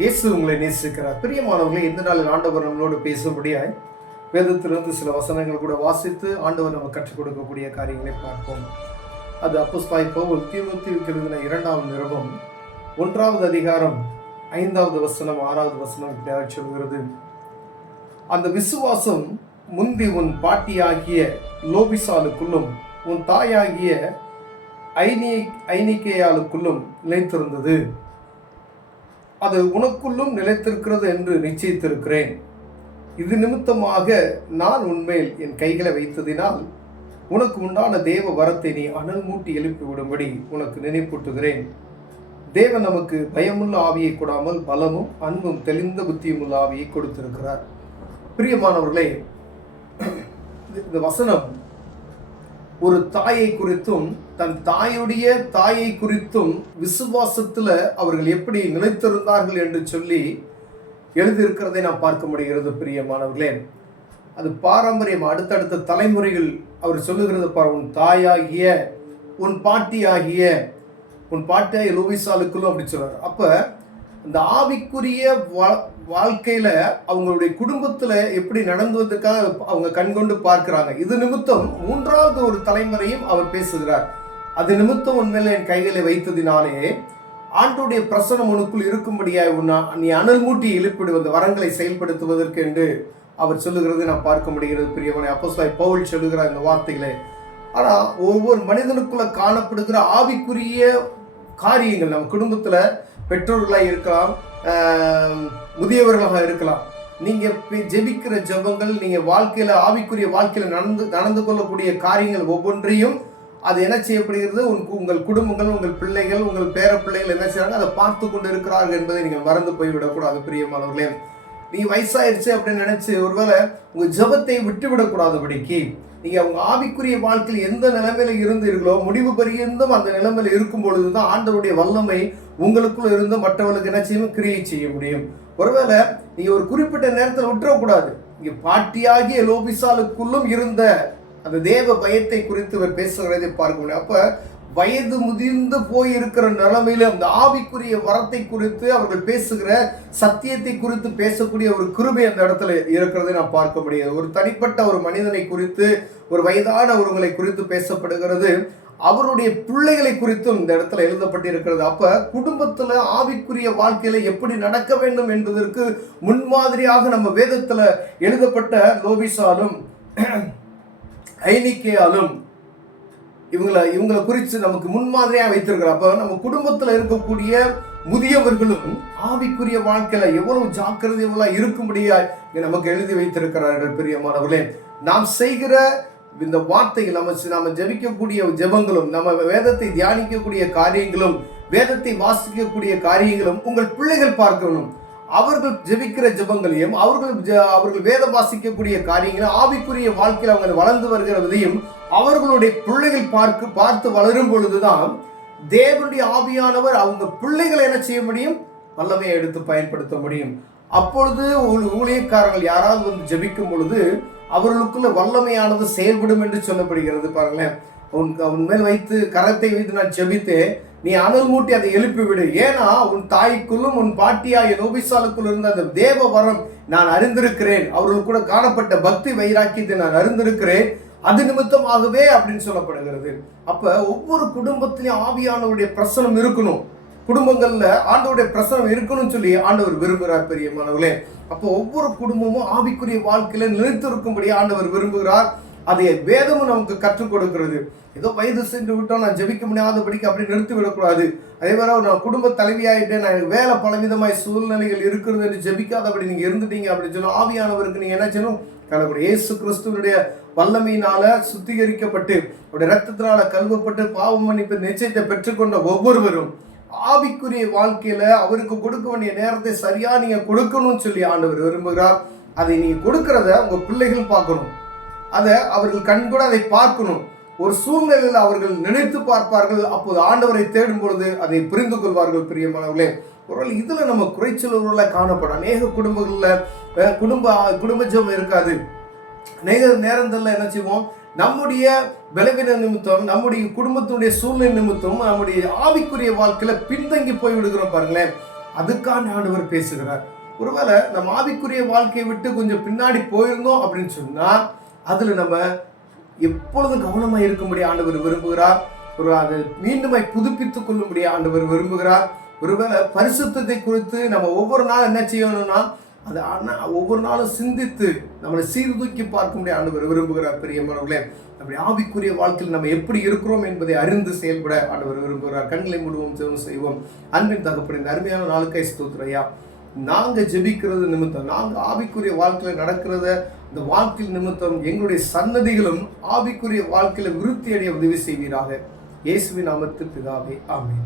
இயேசு உங்களை நேசிக்கிறார். பிரியமானவர்களே, இந்த நாளில் ஆண்டவர் நம்மளோடு பேசும்படியாய் வேதத்திலிருந்து சில வசனங்கள் கூட வாசித்து ஆண்டவர் நம்ம கற்றுக் கொடுக்கக்கூடிய காரியங்களை பார்ப்போம். அது அப்போஸ்தலனாகிய பவுல் தீமோத்தேயுவுக்கு எழுதின 2ஆம் நிருபம் 1வது அதிகாரம் 5வது வசனம் 6வது வசனம் இப்படியாக சொல்கிறது. அந்த விசுவாசம் முந்தி உன் பாட்டியாகிய லோபிசாலுக்குள்ளும் உன் தாயாகிய ஐனிக்கேயாளுக்குள்ளும் நிலைத்திருந்தது. அது உனக்குள்ளும் நிலைத்திருக்கிறது என்று நிச்சயித்திருக்கிறேன். இது நிமித்தமாக நான் உன்மேல் என் கைகளை வைத்ததினால் உனக்கு உண்டான தேவ வரத்தை நீ அனல் மூட்டி எழுப்பி விடும்படி உனக்கு நினைப்பூட்டுகிறேன். தேவன் நமக்கு பயமுள்ள ஆவியை கொடாமல் பலமும் அன்பும் தெளிந்த புத்தியும் உள்ள ஆவியை கொடுத்திருக்கிறார். பிரியமானவர்களே, இந்த வசனம் ஒரு தாயை குறித்தும் தன் தாயுடைய தாயை குறித்தும் விசுவாசத்துல அவர்கள் எப்படி நிலைத்திருந்தார்கள் என்று சொல்லி எழுதியிருக்கிறதை நாம் பார்க்க முடிகிறது. பிரியமானவர்களே, அது பாரம்பரியம். அடுத்தடுத்த தலைமுறைகள் அவர் சொல்லுகிறது பார், உன் தாயாகிய உன் பாட்டியாகிய லோபிசாலுக்குள்ளும் அப்படி சொல்றாரு. அப்ப இந்த ஆவிக்குரிய வாழ்க்கையில அவங்களுடைய குடும்பத்துல எப்படி நடந்துவதற்காக அவங்க கண்கொண்டு பார்க்கிறாங்க. இது நிமித்தம் 3வது ஒரு தலைமுறையும் அவர் பேசுகிறார். அது நிமித்தம் உன்மேல என் கைகளை வைத்ததினாலே ஆண்டுடைய பிரசனம் உனக்குள் இருக்கும்படியாய் நீ அனல் மூட்டி எழுப்பிடு அந்த வரங்களை செயல்படுத்துவதற்கு என்று அவர் சொல்லுகிறது நாம் பார்க்க முடிகிறது. பிரியவனை அப்போஸ்தலனாகிய பவுல் சொல்லுகிறார் இந்த வார்த்தைகளை. ஆனா ஒவ்வொரு மனிதனுக்குள்ள காணப்படுகிற ஆவிக்குரிய காரியங்கள் நம்ம குடும்பத்துல பெற்றோர்களாக இருக்கலாம், முதியவர்களாக இருக்கலாம். நீங்க ஜெபிக்கிற ஜெபங்கள், நீங்க வாழ்க்கையில ஆவிக்குரிய வாழ்க்கையில நடந்து கொள்ளக்கூடிய காரியங்கள் ஒவ்வொன்றையும் அது என்ன செய்யப்படுகிறது, உங்கள் குடும்பங்கள், உங்கள் பிள்ளைகள், உங்கள் பேர பிள்ளைகள் என்ன செய்யறாங்க அதை பார்த்து கொண்டு இருக்கிறார்கள் என்பதை நீங்கள் மறந்து போய்விடக்கூடாது. பிரியமானவர்களே, நீங்க வயசாயிருச்சு அப்படின்னு நினைச்சு ஒருவேளை உங்க ஜெபத்தை விட்டு விடக்கூடாதபடிக்கு நீங்க அவங்க ஆவிக்குரிய வாழ்க்கையில் எந்த நிலைமையில இருந்தீர்களோ முடிவு பரியந்தம் அந்த நிலைமையில இருக்கும் பொழுதுதான் ஆண்டவருடைய வல்லமை உங்களுக்குள்ள இருந்து மற்றவர்களுக்கு என்ன செய்யும், கிரியை செய்ய முடியும். ஒருவேளை நீங்க ஒரு குறிப்பிட்ட நேரத்தில் விட்டுறக்கூடாது. இங்க பாட்டியாகிய லோபிசாலுக்குள்ளும் இருந்த அந்த தேவ பயத்தை குறித்து இவர் பேசுகிறதை பார்க்க முடியும். அப்ப வயது முதிர்ந்து போய் இருக்கிற நிலைமையில அந்த ஆவிக்குரிய வரத்தை குறித்து அவர்கள் பேசுகிற சத்தியத்தை குறித்து பேசக்கூடிய ஒரு கிருபை அந்த இடத்துல இருக்கிறதை நாம் பார்க்க முடியாது. ஒரு தனிப்பட்ட ஒரு மனிதனை குறித்து, ஒரு வயதான ஒருவங்களை குறித்து பேசப்படுகிறது. அவருடைய பிள்ளைகளை குறித்தும் இந்த இடத்துல எழுதப்பட்டிருக்கிறது. அப்ப குடும்பத்துல ஆவிக்குரிய வாழ்க்கையில எப்படி நடக்க வேண்டும் என்பதற்கு முன்மாதிரியாக நம்ம வேதத்துல எழுதப்பட்ட லோபிசாலும் ஐனிக்கேயாலும் இவங்களை குறித்து நமக்கு முன்மாதிரியா வைத்திருக்கிறார். அப்ப நம்ம குடும்பத்துல இருக்கக்கூடிய முதியவர்களும் ஆவிக்குரிய வாழ்க்கையில எவ்வளவு ஜாக்கிரதையா இருக்கும்படியா நமக்கு எழுதி வைத்திருக்கிறார்கள். பிரியமானவர்களே, நாம் செய்கிற இந்த வார்த்தைகள், நம்ம ஜெபிக்கக்கூடிய ஜெபங்களும், நம்ம வேதத்தை தியானிக்கக்கூடிய காரியங்களும், வேதத்தை வாசிக்கக்கூடிய காரியங்களும் உங்கள் பிள்ளைகள் பார்க்கணும். அவர்கள் ஜெபிக்கிற ஜெபங்களையும் அவர்கள் வேதம் வாசிக்கக்கூடிய காரியங்களும் ஆவிக்குரிய வாழ்க்கையில் அவங்க வளர்ந்து வருகிறதையும் அவர்களுடைய பிள்ளைகள் பார்த்து வளரும் பொழுதுதான் தேவனுடைய ஆவியானவர் அவங்க பிள்ளைகளை என்ன செய்ய முடியும், வல்லமையை எடுத்து பயன்படுத்த முடியும். அப்பொழுது ஊழியக்காரர்கள் யாராவது வந்து ஜெபிக்கும் பொழுது அவர்களுக்குள்ள வல்லமையானது செயல்படும் என்று சொல்லப்படுகிறது. பாருங்களேன், அவன் மேல் வைத்து கரத்தை வைத்து நான் ஜெபித்தேன், நீ அனல் மூட்டி அதை எழுப்பி விடு. ஏன்னா உன் தாய்க்குள்ளும் உன் பாட்டியாகிய லோபிசாலுக்குள் இருந்த அந்த தேவ வரம் நான் அறிந்திருக்கிறேன். அவர்கள் கூட காணப்பட்ட பக்தி வைராக்கியத்தை நான் அறிந்திருக்கிறேன். அது நிமித்தமாகவே அப்படின்னு சொல்லப்படுகிறது. அப்ப ஒவ்வொரு குடும்பத்திலையும் ஆவியானவருடைய பிரசனம் இருக்கணும், குடும்பங்கள்ல ஆண்டவருடைய பிரசனம் இருக்கணும்னு சொல்லி ஆண்டவர் விரும்புகிறார். பிரியமானவர்களே, அப்போ ஒவ்வொரு குடும்பமும் ஆவிக்குரிய வாழ்க்கையில நிலைத்திருக்கும்படி ஆண்டவர் விரும்புகிறார். அதை வேதமும் நமக்கு கற்றுக் கொடுக்கிறது. ஏதோ வயது சென்று விட்டோம், நான் ஜெபிக்க முடியாதபடிக்கு அப்படி நிறுத்தி விடக்கூடாது. அதே மாதிரி நான் குடும்ப தலைவியாயிட்டேன், நான் வேலை பலவிதமாய் சூழ்நிலைகள் இருக்கிறது என்று ஜெபிக்காதபடி நீங்க இருந்துட்டீங்க அப்படின்னு சொல்லி ஆவியானவருக்கு நீங்க என்ன செய்யணும், கடவுள் இயேசு கிறிஸ்துவனுடைய வல்லமையினால சுத்திகரிக்கப்பட்டு அவருடைய ரத்தத்தினால கழுவப்பட்டு பாவ மன்னிப்பு நிச்சயத்தை பெற்றுக்கொண்ட ஒவ்வொருவரும் ஆவிக்குரிய வாழ்க்கையில அவருக்கு கொடுக்க வேண்டிய நேரத்தை சரியா நீங்க கொடுக்கணும்னு சொல்லி ஆண்டவர் விரும்புகிறார். அதை நீங்க கொடுக்கறத உங்க பிள்ளைகள் பார்க்கணும், அதை அவர்கள் கண்கூட அதை பார்க்கணும். ஒரு சூழ்நிலையில் அவர்கள் நினைத்து பார்ப்பார்கள். அப்போது ஆண்டவரை தேடும் பொழுது அதை புரிந்து கொள்வார்கள். பிரியமானவர்களே, ஒரு இதுல நம்ம குறைச்சல்கள காணப்படும். அநேக குடும்பங்கள்ல குடும்ப ஜெபம் இருக்காது. அநேக நேரங்கள்ல என்ன செய்வோம், நம்முடைய பலவீன நிமித்தம், நம்முடைய குடும்பத்தினுடைய சூழ்நிலை நிமித்தம் நம்முடைய ஆவிக்குரிய வாழ்க்கையில பின்தங்கி போய் விடுகிறோம். பாருங்களேன், அதுக்கான ஆண்டவர் பேசுகிறார். ஒருவேளை நம்ம ஆவிக்குரிய வாழ்க்கையை விட்டு கொஞ்சம் பின்னாடி போயிருந்தோம் அப்படின்னு சொன்னா அதுல நம்ம எப்பொழுதும் கவனமா இருக்கும்படி ஆண்டவர் விரும்புகிறார். அதை மீண்டும் புதுப்பித்துக் கொள்ளும்படி ஆண்டவர் விரும்புகிறார். ஒருவேளை பரிசுத்தத்தை குறித்து நம்ம ஒவ்வொரு நாளும் என்ன செய்யணும்னா அதை ஒவ்வொரு நாளும் சிந்தித்து நம்மளை சீர்தூக்கி பார்க்கும்படி ஆண்டவர் விரும்புகிறார். பிரியமானவர்களே, நம்முடைய ஆவிக்குரிய வாழ்க்கையில் நம்ம எப்படி இருக்கிறோம் என்பதை அறிந்து செயல்பட ஆண்டவர் விரும்புகிறார். கண்களை மூடுவோம், ஜெபம் செய்வோம். அன்பின் தகப்பனே, இந்த அருமையான நாளுக்காய் ஸ்தோத்திரம் ஐயா. நாங்கள் ஜெபிக்கிறது நிமித்தம், நாங்கள் ஆவிக்குரிய வாழ்க்கையில் நடக்கிறத இந்த வாழ்க்கையில் நிமித்தம் எங்களுடைய சன்னதிகளும் ஆவிக்குரிய வாழ்க்கையில விருத்தி அடைய உதவி செய்வீராக. இயேசுவின் நாமத்தில் பிதாவே, ஆமென்.